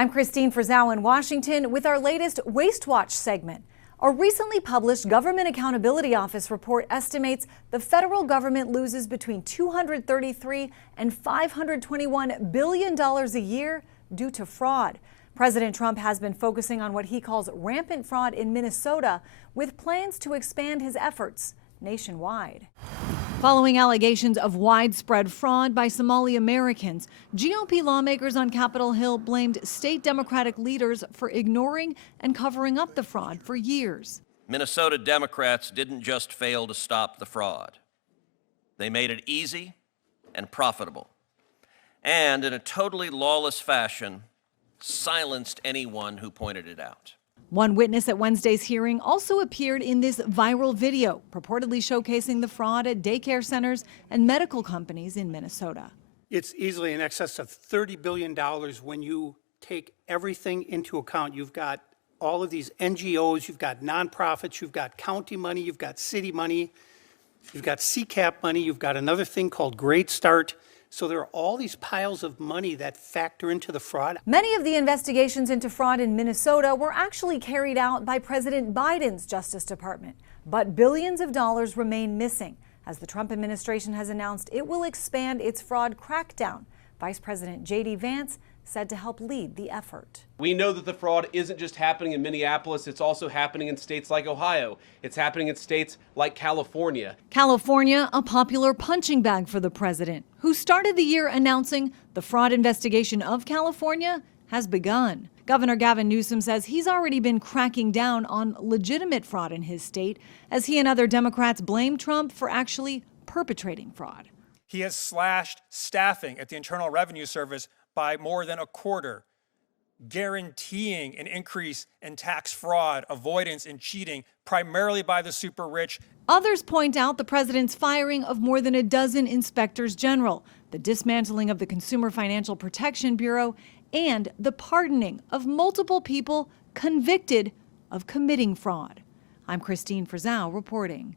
I'm Christine Frizzau in Washington with our latest Waste Watch segment. A recently published Government Accountability Office report estimates the federal government loses between $233 and $521 billion a year due to fraud. President Trump has been focusing on what he calls rampant fraud in Minnesota, with plans to expand his efforts nationwide. Following allegations of widespread fraud by Somali Americans, GOP lawmakers on Capitol Hill blamed state Democratic leaders for ignoring and covering up the fraud for years. Minnesota Democrats didn't just fail to stop the fraud. They made it easy and profitable, and in a totally lawless fashion, silenced anyone who pointed it out. One witness at Wednesday's hearing also appeared in this viral video, purportedly showcasing the fraud at daycare centers and medical companies in Minnesota. It's easily in excess of $30 billion when you take everything into account. You've got all of these NGOs, you've got nonprofits, you've got county money, you've got city money, you've got CCAP money, you've got another thing called Great Start. So there are all these piles of money that factor into the fraud. Many of the investigations into fraud in Minnesota were actually carried out by President Biden's Justice Department, but billions of dollars remain missing, as the Trump administration has announced it will expand its fraud crackdown. Vice President J.D. Vance said to help lead the effort. We know that the fraud isn't just happening in Minneapolis, it's also happening in states like Ohio. It's happening in states like California. California, a popular punching bag for the president, who started the year announcing the fraud investigation of California has begun. Governor Gavin Newsom says he's already been cracking down on legitimate fraud in his state, as he and other Democrats blame Trump for actually perpetrating fraud. He has slashed staffing at the Internal Revenue Service by more than a quarter, guaranteeing an increase in tax fraud, avoidance, and cheating, primarily by the super rich. Others point out the president's firing of more than a dozen inspectors general, the dismantling of the Consumer Financial Protection Bureau, and the pardoning of multiple people convicted of committing fraud. I'm Christine Frizzau reporting.